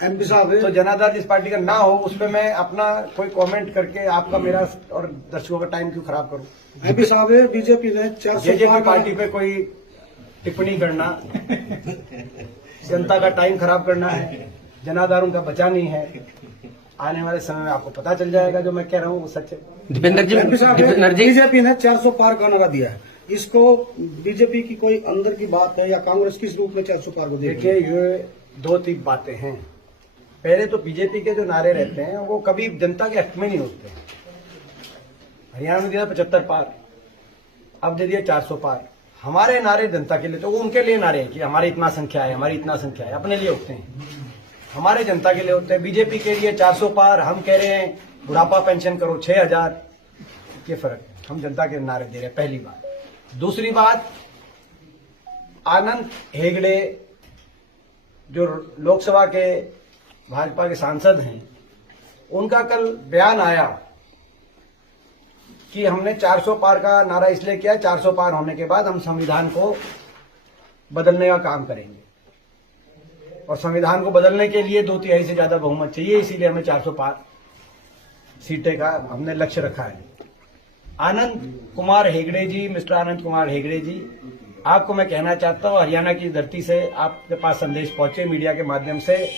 MP साहब तो जनाधार जिस पार्टी का ना हो उस पर मैं अपना कोई कमेंट करके आपका मेरा और दर्शकों का टाइम क्यों खराब करूं? एमपी साहब बीजेपी ने 400 जेजेपी पार्टी पे कोई टिप्पणी करना जनता का टाइम खराब करना है, जनाधारों का बचा नहीं है। आने वाले समय में आपको पता चल जाएगा जो मैं कह रहा हूँ वो सच है। दीपेंद्र जी, बीजेपी ने 400 पार का नारा दिया है, इसको बीजेपी की कोई अंदर की बात है या कांग्रेस किस रूप में 400 पार को देखिए ये दो तीन बातें हैं। पहले तो बीजेपी के जो नारे रहते हैं वो कभी जनता के हक में नहीं होते। हरियाणा में दिया 75 पार, अब दे दिया 400 पार। हमारे नारे जनता के लिए, तो वो उनके लिए नारे हैं कि हमारी इतना संख्या है, हमारी इतना संख्या है, अपने लिए होते हैं। हमारे जनता के लिए होते हैं। बीजेपी के लिए 400 पार, हम कह रहे हैं बुढ़ापा पेंशन करो 6000। ये फर्क है, हम जनता के नारे दे रहे हैं, पहली बात। दूसरी बात, आनंद हेगड़े जो लोकसभा के भाजपा के सांसद हैं, उनका कल बयान आया कि हमने 400 पार का नारा इसलिए किया, 400 पार होने के बाद हम संविधान को बदलने का काम करेंगे और संविधान को बदलने के लिए 2/3 से ज्यादा बहुमत चाहिए, इसीलिए हमें 400 पार सीटें का हमने लक्ष्य रखा है। आनंद कुमार हेगड़े जी, मिस्टर आनंद कुमार हेगड़े जी, आपको मैं कहना चाहता हूं, हरियाणा की धरती से आपके पास संदेश पहुंचे मीडिया के माध्यम से।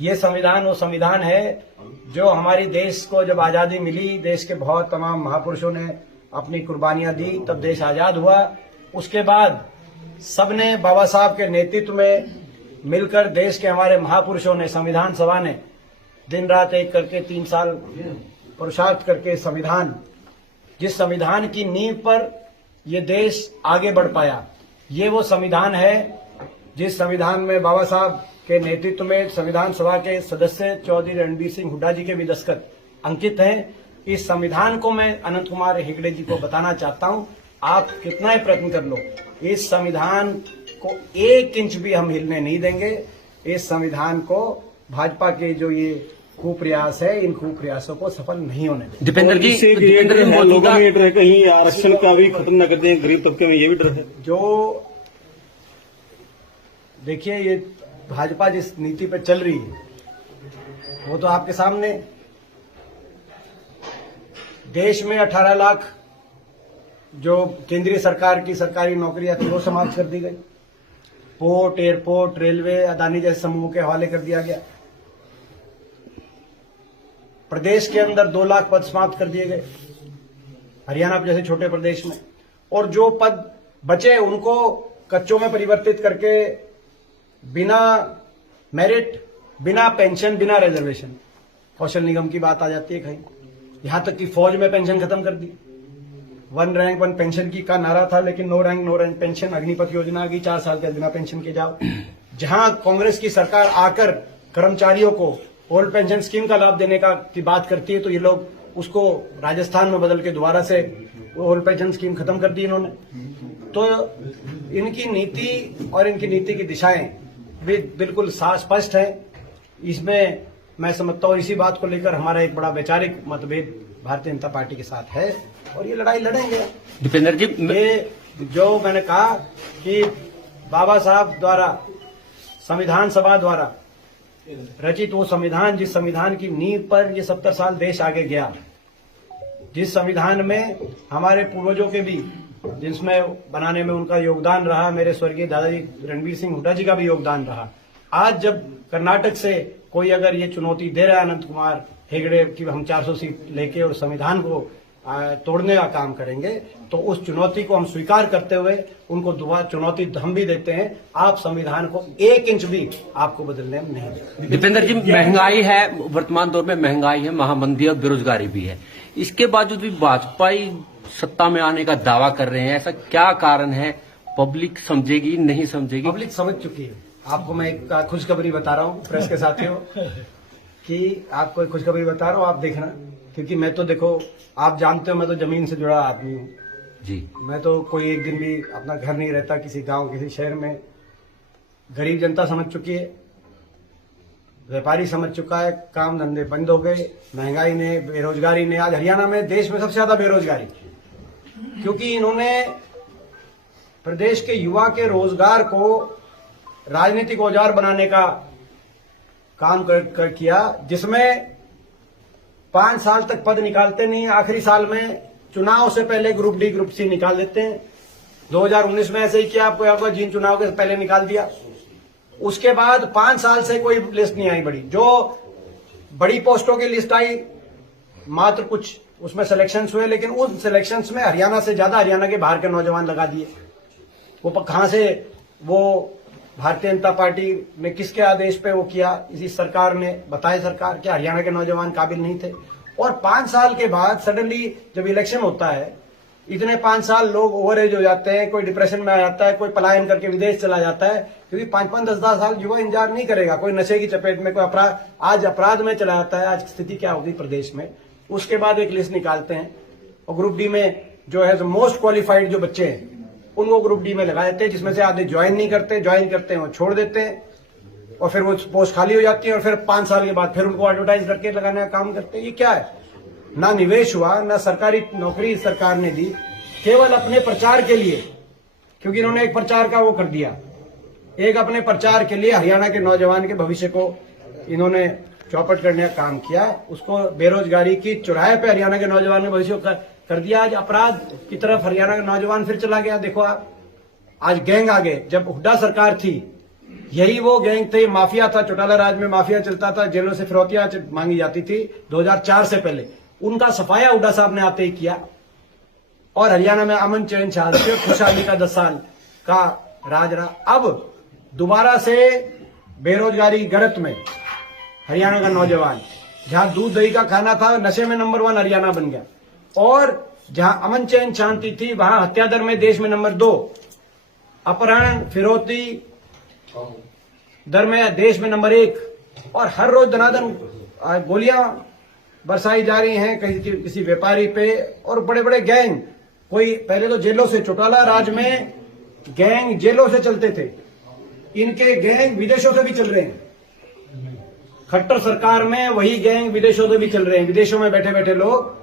ये संविधान वो संविधान है जो हमारी देश को जब आजादी मिली, देश के बहुत तमाम महापुरुषों ने अपनी कुर्बानियां दी, तब देश आजाद हुआ। उसके बाद सबने बाबा साहब के नेतृत्व में मिलकर, देश के हमारे महापुरुषों ने, संविधान सभा ने दिन रात एक करके 3 साल पुरुषार्थ करके संविधान, जिस संविधान की नींव पर ये देश आगे बढ़ पाया, ये वो संविधान है जिस संविधान में बाबा साहब के नेतृत्व में संविधान सभा के सदस्य चौधरी रणबीर सिंह हुड्डा जी के भी दस्तखत अंकित हैं। इस संविधान को मैं अनंत कुमार हेगड़े जी को बताना चाहता हूं, आप कितना ही प्रयत्न कर लो, इस संविधान को 1 इंच भी हम हिलने नहीं देंगे। इस संविधान को भाजपा के जो ये कुप्रयास है, इन कुप्रयासों को सफल नहीं होने देंगे। दीपेंद्र जी, लोगों में ये डर है कहीं आरक्षण का भी खत्म न कर दें, गरीब तबके में ये भी डर है। जो देखिए, ये भाजपा जिस नीति पर चल रही है वो तो आपके सामने। देश में 18 लाख जो केंद्रीय सरकार की सरकारी नौकरियां थी वो समाप्त कर दी गई। पोर्ट, एयरपोर्ट, रेलवे अदानी जैसे समूहों के हवाले कर दिया गया। प्रदेश के अंदर 2 लाख पद समाप्त कर दिए गए, हरियाणा जैसे छोटे प्रदेश में। और जो पद बचे उनको कच्चों में परिवर्तित करके बिना मेरिट, बिना पेंशन, बिना रिजर्वेशन, कौशल निगम की बात आ जाती है कहीं। यहां तक कि फौज में पेंशन खत्म कर दी। 1 रैंक 1 पेंशन की का नारा था, लेकिन नो रैंक पेंशन, अग्निपथ योजना आ गई, 4 साल के बिना पेंशन के जाओ। जहां कांग्रेस की सरकार आकर कर्मचारियों को ओल्ड पेंशन स्कीम का लाभ देने की बात करती है, तो ये लोग उसको राजस्थान में बदल के दोबारा से ओल्ड पेंशन स्कीम खत्म कर दी इन्होंने। तो इनकी नीति और इनकी नीति की दिशाएं भी बिल्कुल स्पष्ट है। इसमें मैं समझता हूं इसी बात को लेकर हमारा एक बड़ा वैचारिक मतभेद भारतीय जनता पार्टी के साथ है और ये लड़ाई लड़ेंगे। दीपेंद्र जी, ये जो मैंने कहा कि बाबा साहब द्वारा, संविधान सभा द्वारा रचित वो संविधान, जिस संविधान की नींव पर ये 70 साल देश आगे गया, जिस संविधान में हमारे पूर्वजों के भी, जिसमें बनाने में उनका योगदान रहा, मेरे स्वर्गीय दादाजी रणबीर सिंह हुड्डा जी का भी योगदान रहा। आज जब कर्नाटक से कोई अगर ये चुनौती दे रहा है अनंत कुमार हेगड़े कि हम 400 सीट लेके और संविधान को तोड़ने का काम करेंगे, तो उस चुनौती को हम स्वीकार करते हुए उनको दोबारा चुनौती हम भी देते हैं। आप संविधान को 1 इंच भी आपको बदलने में नहीं देंगे। दीपेंद्र जी, महंगाई है, वर्तमान दौर में महंगाई है, महामंदी और बेरोजगारी भी है, इसके बावजूद भी भाजपा सत्ता में आने का दावा कर रहे हैं, ऐसा क्या कारण है? पब्लिक समझेगी, नहीं समझेगी? पब्लिक समझ चुकी है। आपको मैं एक खुशखबरी बता रहा हूँ प्रेस के साथियों कि आपको एक खुशखबरी बता रहा हूँ, आप देखना। क्योंकि मैं तो देखो, आप जानते हो मैं तो जमीन से जुड़ा आदमी हूँ जी। मैं तो कोई एक दिन भी अपना घर नहीं रहता किसी गांव, किसी शहर में। गरीब जनता समझ चुकी है, व्यापारी समझ चुका है, काम धंधे बंद हो गए, महंगाई ने, बेरोजगारी ने। आज हरियाणा में देश में सबसे ज्यादा बेरोजगारी, क्योंकि इन्होंने प्रदेश के युवा के रोजगार को राजनीतिक औजार बनाने का काम किया, जिसमें 5 साल तक पद निकालते नहीं, आखिरी साल में चुनाव से पहले ग्रुप डी ग्रुप सी निकाल देते हैं। 2019 में ऐसे ही किया, आपको जिन चुनाव के पहले निकाल दिया। उसके बाद 5 साल से कोई लिस्ट नहीं आई बड़ी। जो बड़ी पोस्टों की लिस्ट आई मात्र कुछ उसमें सिलेक्शंस हुए, लेकिन उन सिलेक्शंस में हरियाणा से ज्यादा हरियाणा के बाहर के नौजवान लगा दिए। वो कहां से, वो भारतीय जनता पार्टी ने किसके आदेश पे वो किया, इसी सरकार ने बताया सरकार कि हरियाणा के नौजवान काबिल नहीं थे। और 5 साल के बाद सडनली जब इलेक्शन होता है, इतने 5 साल लोग ओवर एज हो जाते हैं, कोई डिप्रेशन में आ जाता है, कोई पलायन करके विदेश चला जाता है, क्योंकि 5-5, 10-10 साल युवा इंतजार नहीं करेगा। कोई नशे की चपेट में, कोई अपराध में चला जाता है। आज स्थिति क्या होगी प्रदेश में। उसके बाद एक लिस्ट निकालते हैं और ग्रुप डी में जो है मोस्ट क्वालिफाइड जो बच्चे हैं उनको ग्रुप डी में लगा देते हैं, जिसमें से आधे ज्वाइन नहीं करते, ज्वाइन करते हैं वो छोड़ देते हैं और फिर वो पोस्ट खाली हो जाती है और फिर 5 साल के बाद फिर उनको एडवर्टाइज करके लगाने का काम करते हैं। ये क्या है? ना निवेश हुआ, ना सरकारी नौकरी सरकार ने दी, केवल अपने प्रचार के लिए, क्योंकि इन्होंने एक प्रचार का वो कर दिया, एक अपने प्रचार के लिए हरियाणा के नौजवान के भविष्य को इन्होंने चौपट करने का काम किया। उसको बेरोजगारी की चौराहे पे हरियाणा के नौजवान के भविष्य को कर दिया। आज अपराध की तरफ हरियाणा का नौजवान फिर चला गया। देखो आप, आज गैंग आ गए। जब हुड्डा सरकार थी, यही वो गैंग थे, माफिया था, चौटाला राज में माफिया चलता था, जेलों से फिरौतियां मांगी जाती थी 2004 से पहले। उनका सफाया हुड्डा साहब ने आते ही किया और हरियाणा में अमन चैन शांति और खुशहाली का 10 साल का राज रहा। अब दोबारा से बेरोजगारी गड़त में हरियाणा का नौजवान, जहां दूध दही का खाना था, नशे में नंबर 1 हरियाणा बन गया। और जहां अमन चैन शांति थी, वहां हत्या दर में देश में नंबर 2, अपहरण फिरौती दर में देश में नंबर 1, और हर रोज दनादन गोलियां बरसाई जा रही हैं किसी व्यापारी पे। और बड़े बड़े गैंग, कोई पहले तो जेलों से, चौटाला राज में गैंग जेलों से चलते थे, इनके गैंग विदेशों से भी चल रहे हैं। खट्टर सरकार में वही गैंग विदेशों से भी चल रहे हैं। विदेशों में बैठे बैठे लोग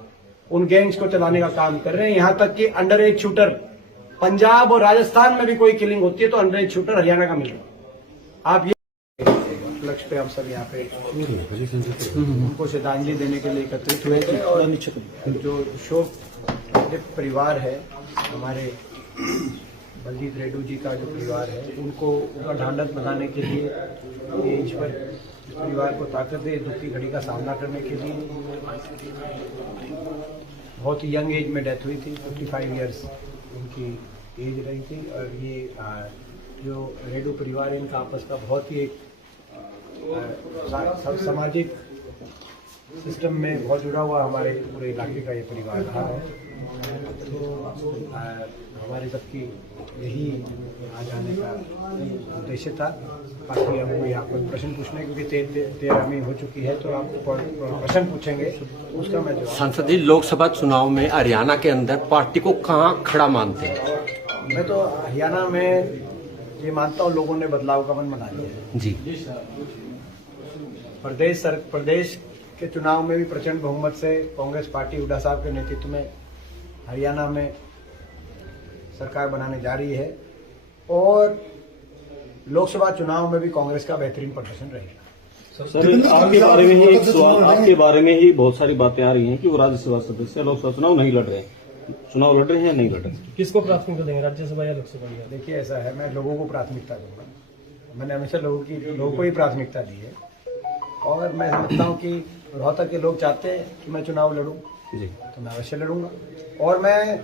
उन गैंग्स को चलाने का काम कर रहे हैं। यहां तक कि अंडर एज शूटर, पंजाब और राजस्थान में भी कोई किलिंग होती है तो अंडर एज शूटर हरियाणा का मिल रहा है। आप ये लक्ष्य पे हम सब यहाँ पे उनको श्रद्धांजलि देने के लिए एकत्रित हुए थे। जो शोक परिवार है, हमारे बलजीत रेड्डू जी का जो परिवार है, उनको उनका ढांढस बंधाने के लिए, ये ईश्वर इस परिवार को ताकत दे दुख की घड़ी का सामना करने के लिए। बहुत ही यंग एज में डेथ हुई थी, 55 ईयर्स उनकी एज रही थी। और ये जो रेड्डू परिवार है, इनका आपस का बहुत ही एक सामाजिक सिस्टम में बहुत जुड़ा हुआ हमारे पूरे इलाके का ये परिवार रहा है। तो हमारे सबकी यही आ जाने का उद्देश्य था। बाकी हम कोई आपको प्रश्न पूछने, क्योंकि 13वीं हो चुकी है, तो आपको प्रश्न पूछेंगे, उसका मैं जवाब। संसदीय लोकसभा चुनाव में हरियाणा के अंदर पार्टी को कहाँ खड़ा मानते हैं? मैं तो हरियाणा में ये मानता हूँ, लोगों ने बदलाव का मन बना लिया है जी। प्रदेश के चुनाव में भी प्रचंड बहुमत से कांग्रेस पार्टी हुड्डा साहब के नेतृत्व में हरियाणा में सरकार बनाने जा रही है। और लोकसभा चुनाव में भी कांग्रेस का बेहतरीन प्रदर्शन रहेगा। सर, आपके बारे में ही एक सवाल, आपके बारे में ही बहुत सारी बातें आ रही हैं कि वो राज्यसभा सदस्य लोकसभा चुनाव नहीं लड़ रहे हैं। चुनाव लड़ रहे हैं या नहीं लड़ रहे हैं? किसको प्राथमिकता देंगे, राज्यसभा या लोकसभा? देखिए, ऐसा है, मैं लोगों को प्राथमिकता दूंगा। मैंने हमेशा लोगों को ही प्राथमिकता दी है। और मैं समझता हूँ कि रोहतक के लोग चाहते हैं कि मैं चुनाव लड़ूं, तो मैं अवश्य लड़ूंगा। और मैं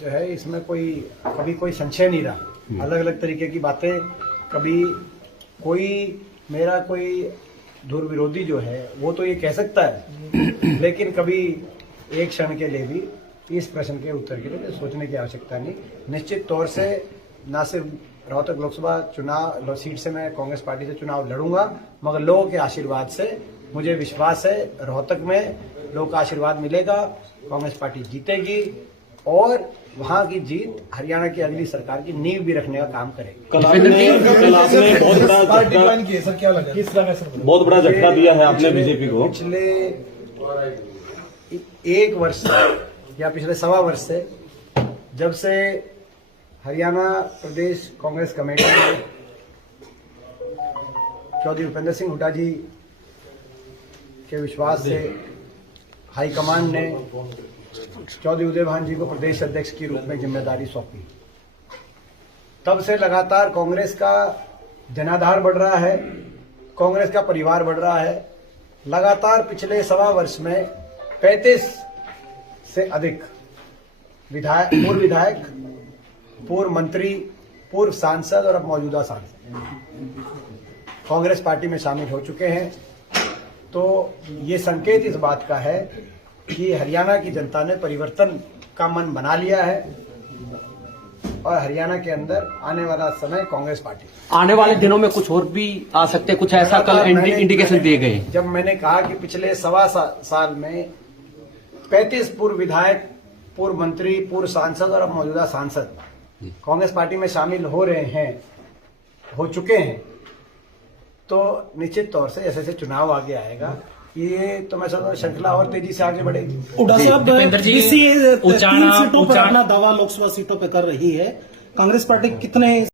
जो है इसमें कभी कोई संशय नहीं रहा। अलग अलग तरीके की बातें, कभी मेरा कोई दूर विरोधी जो है वो तो ये कह सकता है, लेकिन कभी एक क्षण के लिए भी इस प्रश्न के उत्तर के लिए सोचने की आवश्यकता नहीं। निश्चित तौर से न सिर्फ रोहतक लोकसभा चुनाव सीट से मैं कांग्रेस पार्टी से चुनाव लड़ूंगा, मगर लोगों के आशीर्वाद से मुझे विश्वास है रोहतक में लोगों का आशीर्वाद मिलेगा, कांग्रेस पार्टी जीतेगी और वहां की जीत हरियाणा की अगली सरकार की नींव भी रखने का काम करेगी। कल आपने बहुत बड़ा झटका दिया है आपने बीजेपी को। पिछले 1 वर्ष या पिछले 1.25 वर्ष से, जब से हरियाणा प्रदेश कांग्रेस कमेटी ने चौधरी भूपेंद्र सिंह हुड्डा जी के विश्वास से हाईकमान ने चौधरी उदय भान जी को प्रदेश अध्यक्ष के रूप में जिम्मेदारी सौंपी। तब से लगातार कांग्रेस का जनाधार बढ़ रहा है, कांग्रेस का परिवार बढ़ रहा है। लगातार पिछले सवा वर्ष में 35 से अधिक पूर्व विधायक, पूर्व मंत्री, पूर्व सांसद और अब मौजूदा सांसद कांग्रेस पार्टी में शामिल हो चुके हैं। तो ये संकेत इस बात का है कि हरियाणा की जनता ने परिवर्तन का मन बना लिया है और हरियाणा के अंदर आने वाला समय कांग्रेस पार्टी। आने वाले दिनों में कुछ और भी आ सकते हैं, कुछ ऐसा कल इंडिकेशन दिए गए। जब मैंने कहा कि पिछले सवा साल में 35 पूर्व विधायक, पूर्व मंत्री, पूर्व सांसद और अब मौजूदा सांसद कांग्रेस पार्टी में शामिल हो चुके हैं, तो निश्चित तौर से जैसे जैसे चुनाव आगे आएगा ये तो मैं समझ श्रृंखला और तेजी से आगे बढ़ेगी। हुड्डा साहब, बीसी 3 सीटों पर अपना दावा लोकसभा सीटों पे कर रही है, कांग्रेस पार्टी कितने